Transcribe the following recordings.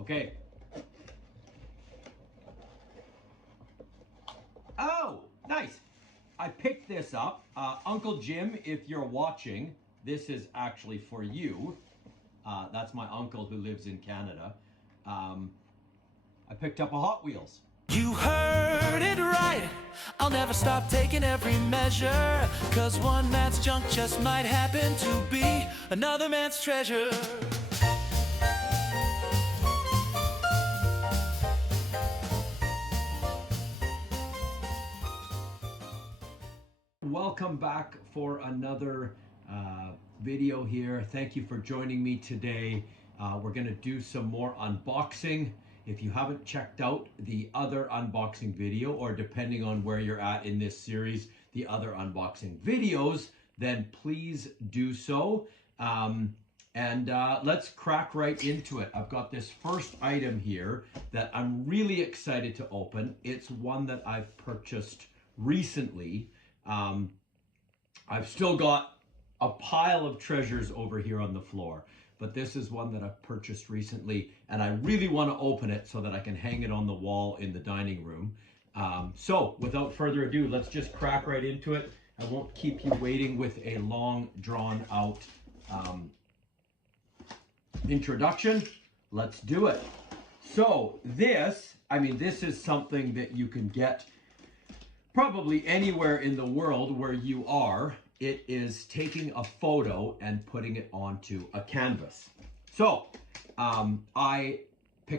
Okay. Oh, nice. I picked this up. Uncle Jim, if you're watching, this is actually for you. That's my uncle who lives in Canada. I picked up a Hot Wheels. You heard it right. I'll never stop taking every measure, 'cause one man's junk just might happen to be another man's treasure. Welcome back for another video here. Thank you for joining me today. We're going to do some more unboxing. If you haven't checked out the other unboxing video, or depending on where you're at in this series, the other unboxing videos, then please do so. Let's crack right into it. I've got this first item here that I'm really excited to open. It's one that I've purchased recently. I've still got a pile of treasures over here on the floor, but this is one that I've purchased recently, and I really want to open it so that I can hang it on the wall in the dining room. So without further ado, let's just crack right into it. I won't keep you waiting with a long drawn out introduction. Let's do it. So this is something that you can get probably anywhere in the world where you are. It is taking a photo and putting it onto a canvas. So I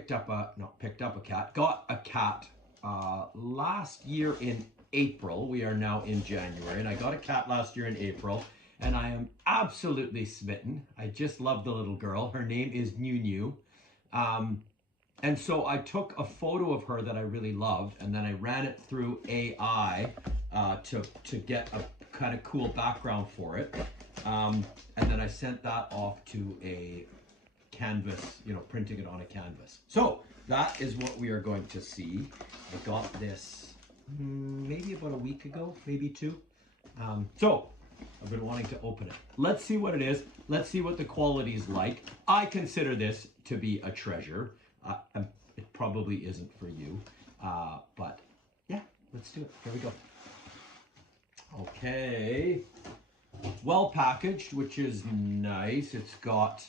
got a cat last year in April. We are now in January, and I got a cat last year in April, and I am absolutely smitten. I just love the little girl. Her name is New. And so I took a photo of her that I really loved, and then I ran it through AI to get a kind of cool background for it. And then I sent that off to a canvas, printing it on a canvas. So that is what we are going to see. I got this maybe about a week ago, maybe two. So I've been wanting to open it. Let's see what it is. Let's see what the quality is like. I consider this to be a treasure. It probably isn't for you, but yeah, let's do it. Here we go. Okay, well packaged, which is nice. It's got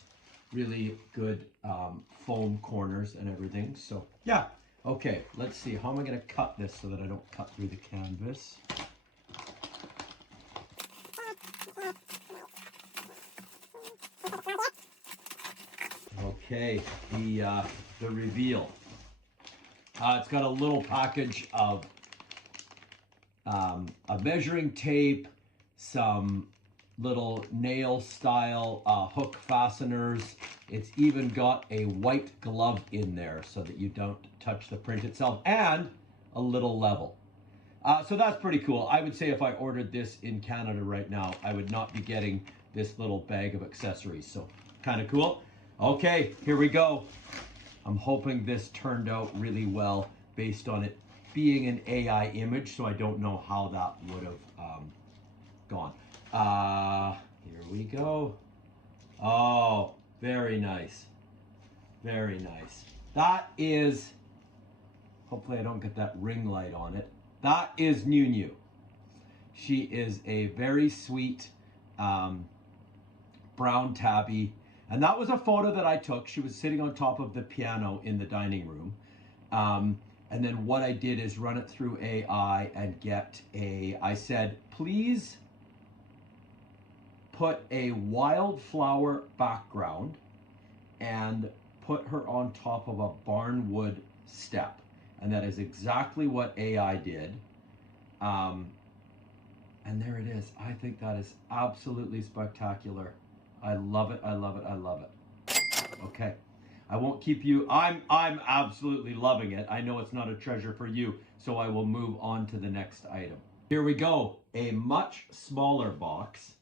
really good foam corners and everything. So yeah, okay, let's see. How am I going to cut this so that I don't cut through the canvas? Okay, the reveal. It's got a little package of a measuring tape, some little nail style hook fasteners. It's even got a white glove in there so that you don't touch the print itself, and a little level. So that's pretty cool. I would say if I ordered this in Canada right now, I would not be getting this little bag of accessories. So kind of cool. Okay, here we go. I'm hoping this turned out really well based on it being an AI image, so I don't know how that would have gone. Here we go. Oh, very nice. Very nice. That is, hopefully I don't get that ring light on it. That is New. She is a very sweet brown tabby. And that was a photo that I took. She was sitting on top of the piano in the dining room. And then what I did is run it through AI and I said, please put a wildflower background and put her on top of a barnwood step. And that is exactly what AI did. And there it is. I think that is absolutely spectacular. I love it, I love it, I love it. Okay, I won't keep you, I'm absolutely loving it. I know it's not a treasure for you, so I will move on to the next item. Here we go, a much smaller box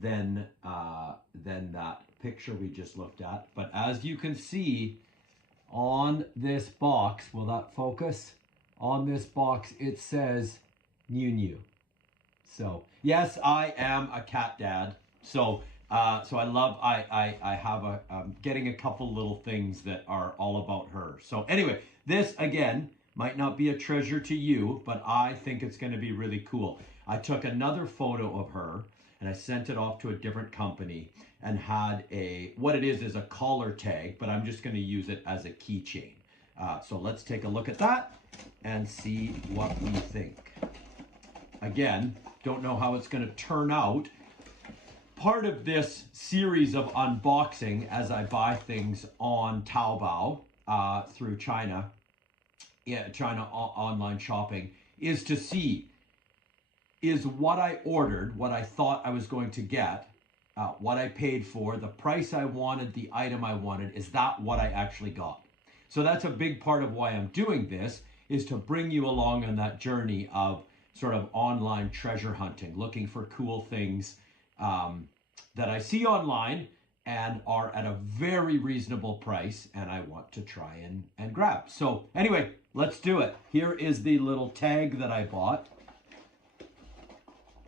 than that picture we just looked at. But as you can see on this box, will that focus? On this box, it says New. So yes, I am a cat dad. So So I have getting a couple little things that are all about her. So anyway, this again might not be a treasure to you, but I think it's going to be really cool. I took another photo of her and I sent it off to a different company and had what it is a collar tag, but I'm just going to use it as a keychain. So let's take a look at that and see what we think. Again, don't know how it's going to turn out. Part of this series of unboxing as I buy things on Taobao through China, China online shopping, is to see, is what I ordered, what I thought I was going to get, what I paid for, the price I wanted, the item I wanted, is that what I actually got? So that's a big part of why I'm doing this, is to bring you along on that journey of sort of online treasure hunting, looking for cool things that I see online and are at a very reasonable price and I want to try and grab. So anyway, let's do it. Here is the little tag that I bought.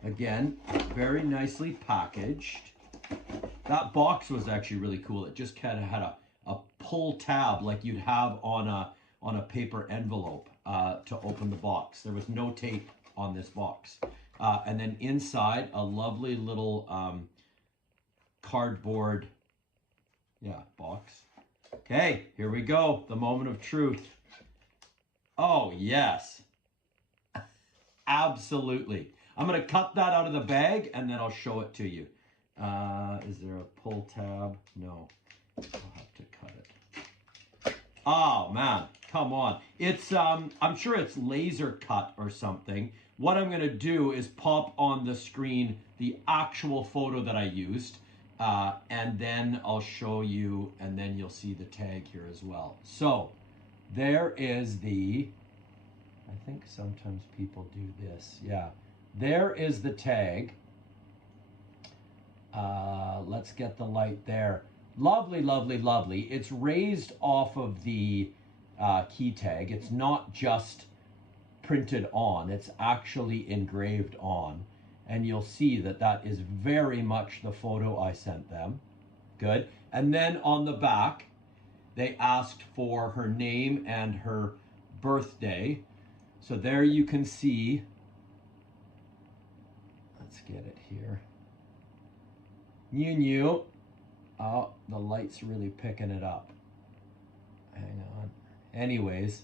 Again, very nicely packaged. That box was actually really cool. It just kind of had a pull tab like you'd have on a paper envelope to open the box. There was no tape on this box. And then inside, a lovely little cardboard box. Okay, here we go. The moment of truth. Oh, yes. Absolutely. I'm going to cut that out of the bag and then I'll show it to you. Is there a pull tab? No. I'll have to cut it. Oh, man. Come on. It's, I'm sure it's laser cut or something. What I'm going to do is pop on the screen the actual photo that I used. And then I'll show you, and then you'll see the tag here as well. So there is I think sometimes people do this. Yeah, there is the tag. Let's get the light there. Lovely, lovely, lovely. It's raised off of the key tag. It's not just printed on, it's actually engraved on. And you'll see that that is very much the photo I sent them. Good. And then on the back, they asked for her name and her birthday. So there you can see, let's get it here. New. Oh, the light's really picking it up. Hang on. Anyways,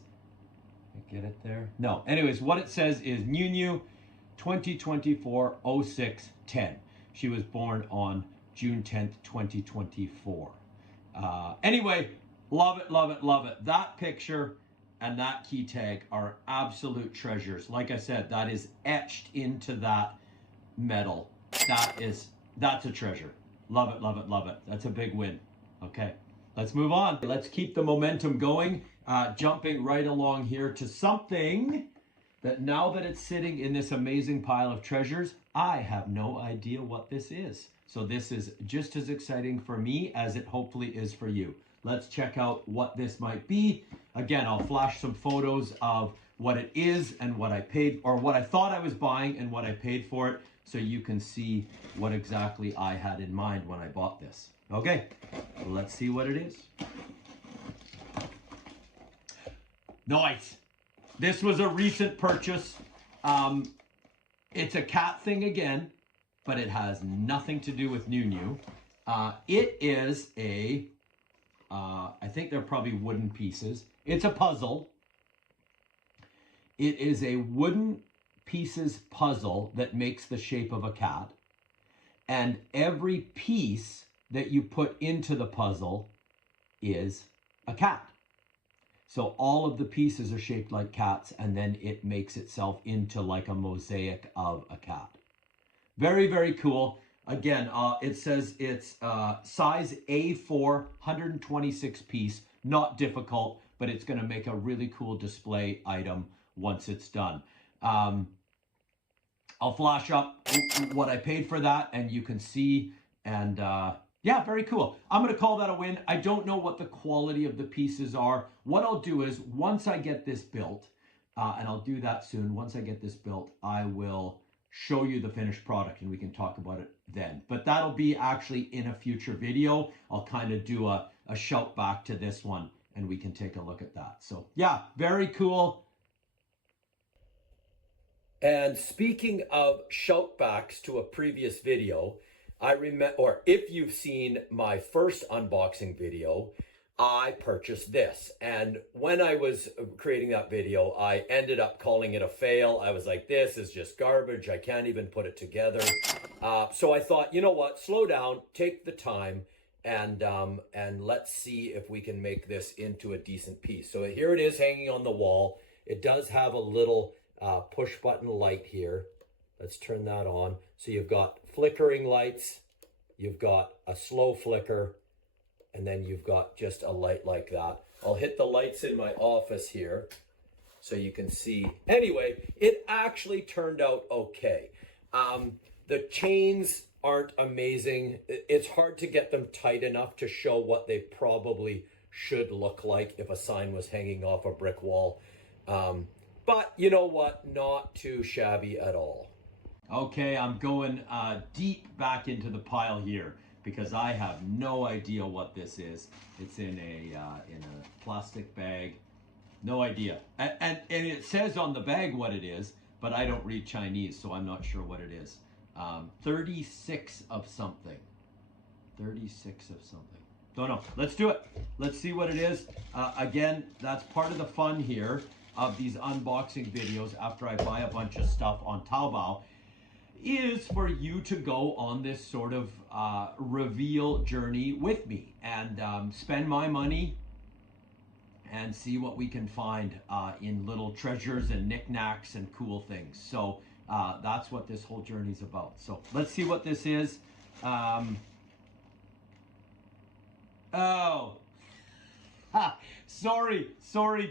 get it there? No. Anyways, what it says is New 2024-06-10. She was born on June 10th, 2024. Anyway, love it, love it, love it. That picture and that key tag are absolute treasures. Like I said, that is etched into that metal. That's a treasure. Love it, love it, love it. That's a big win. Okay, let's move on. Let's keep the momentum going. Jumping right along here to something that now that it's sitting in this amazing pile of treasures, I have no idea what this is. So this is just as exciting for me as it hopefully is for you. Let's check out what this might be. Again, I'll flash some photos of what it is and what I paid, or what I thought I was buying and what I paid for it, so you can see what exactly I had in mind when I bought this. Okay, let's see what it is. Nice. This was a recent purchase. It's a cat thing again, but it has nothing to do with New. It is I think they're probably wooden pieces. It's a puzzle. It is a wooden pieces puzzle that makes the shape of a cat. And every piece that you put into the puzzle is a cat. So all of the pieces are shaped like cats, and then it makes itself into like a mosaic of a cat. Very, very cool. Again, it says it's size A4, 126 piece. Not difficult, but it's going to make a really cool display item once it's done. I'll flash up what I paid for that, and you can see. And yeah, very cool. I'm going to call that a win. I don't know what the quality of the pieces are. What I'll do is, once I get this built, and I'll do that soon, once I get this built, I will show you the finished product and we can talk about it then. But that'll be actually in a future video. I'll kind of do a shout back to this one and we can take a look at that. So yeah, very cool. And speaking of shout backs to a previous video, I remember, or if you've seen my first unboxing video, I purchased this. And when I was creating that video, I ended up calling it a fail. I was like, this is just garbage. I can't even put it together. So I thought, you know what, slow down, take the time, and let's see if we can make this into a decent piece. So here it is hanging on the wall. It does have a little push button light here. Let's turn that on. So you've got flickering lights, you've got a slow flicker, and then you've got just a light like that. I'll hit the lights in my office here so you can see. Anyway, it actually turned out okay. The chains aren't amazing. It's hard to get them tight enough to show what they probably should look like if a sign was hanging off a brick wall. But you know what? Not too shabby at all. Okay, I'm going deep back into the pile here because I have no idea what this is. It's in a plastic bag. No idea. And it says on the bag what it is, but I don't read Chinese, so I'm not sure what it is. 36 of something. 36 of something. Don't know. Let's do it. Let's see what it is. Again, that's part of the fun here of these unboxing videos after I buy a bunch of stuff on Taobao, is for you to go on this sort of reveal journey with me and spend my money and see what we can find in little treasures and knickknacks and cool things. So that's what this whole journey is about. So let's see what this is. Oh, sorry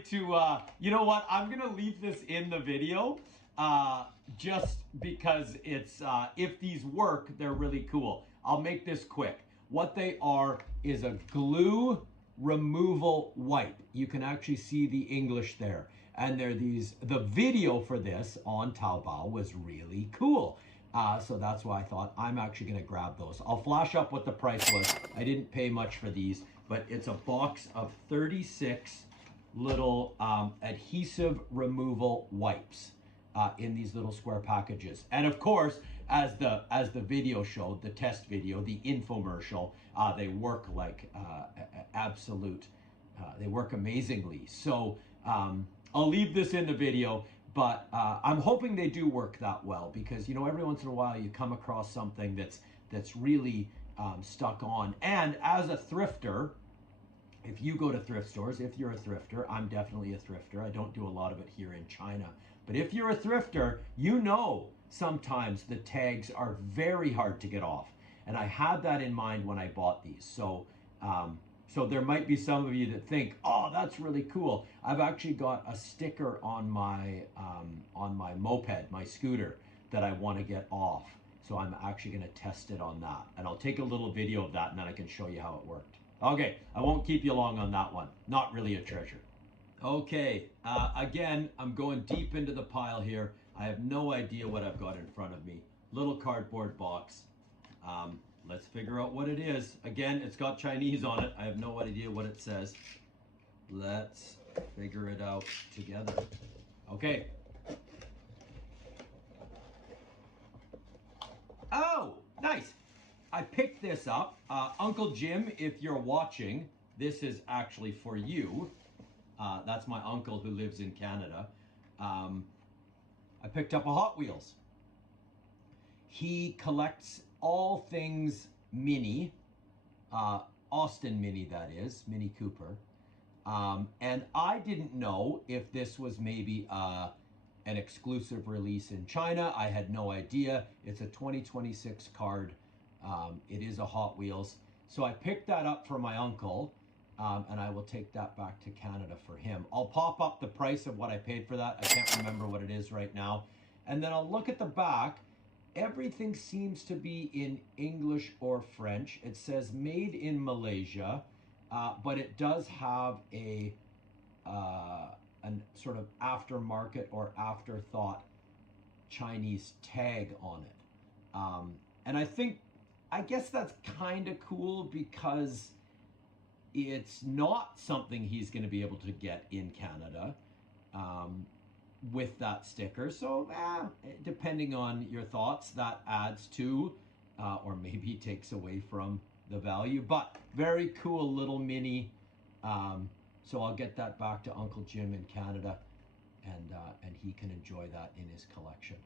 to, you know what? I'm going to leave this in the video just because it's, if these work, they're really cool. I'll make this quick. What they are is a glue removal wipe. You can actually see the English there. And they're these, the video for this on Taobao was really cool. So that's why I thought I'm actually going to grab those. I'll flash up what the price was. I didn't pay much for these, but it's a box of 36 little adhesive removal wipes in these little square packages. And of course, as the video showed, the test video, the infomercial, they work like absolute, they work amazingly. So I'll leave this in the video, but I'm hoping they do work that well, because, you know, every once in a while you come across something that's really stuck on. And as a thrifter, if you go to thrift stores, if you're a thrifter, I'm definitely a thrifter. I don't do a lot of it here in China. But if you're a thrifter, you know sometimes the tags are very hard to get off. And I had that in mind when I bought these. So so there might be some of you that think, oh, that's really cool. I've actually got a sticker on my moped, my scooter, that I want to get off. So I'm actually going to test it on that. And I'll take a little video of that and then I can show you how it worked. Okay, I won't keep you long on that one. Not really a treasure. Okay, again, I'm going deep into the pile here. I have no idea what I've got in front of me. Little cardboard box. Let's figure out what it is. Again, it's got Chinese on it. I have no idea what it says. Let's figure it out together. Okay. Oh, nice. I picked this up. Uncle Jim, if you're watching, this is actually for you. That's my uncle who lives in Canada. I picked up a Hot Wheels. He collects all things Mini, Austin Mini that is, Mini Cooper. And I didn't know if this was maybe an exclusive release in China. I had no idea. It's a 2026 card. It is a Hot Wheels. So I picked that up for my uncle, and I will take that back to Canada for him. I'll pop up the price of what I paid for that. I can't remember what it is right now. And then I'll look at the back. Everything seems to be in English or French. It says made in Malaysia, but it does have a an sort of aftermarket or afterthought Chinese tag on it. And I guess that's kind of cool because it's not something he's going to be able to get in Canada with that sticker. So, depending on your thoughts, that adds to or maybe takes away from the value. But very cool little mini. So I'll get that back to Uncle Jim in Canada, and he can enjoy that in his collection.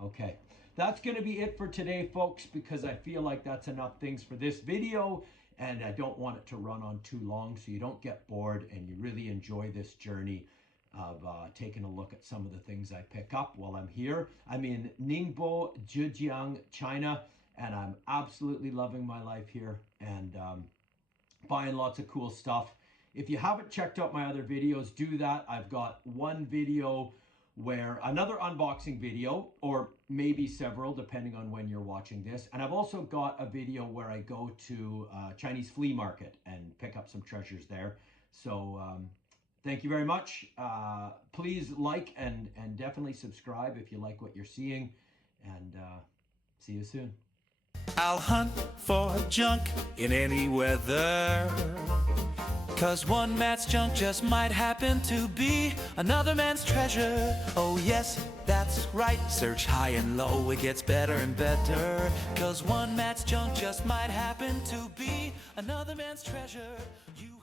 Okay, that's going to be it for today, folks, because I feel like that's enough things for this video, and I don't want it to run on too long so you don't get bored and you really enjoy this journey of taking a look at some of the things I pick up while I'm here. I'm in Ningbo, Zhejiang, China, and I'm absolutely loving my life here and buying lots of cool stuff. If you haven't checked out my other videos, do that. I've got one video where another unboxing video, or maybe several depending on when you're watching this. And I've also got a video where I go to a Chinese flea market and pick up some treasures there. So thank you very much. Please like and definitely subscribe if you like what you're seeing. And see you soon. I'll hunt for junk in any weather, 'cause one man's junk just might happen to be another man's treasure. Oh yes, that's right. Search high and low, it gets better and better, 'cause one man's junk just might happen to be another man's treasure. You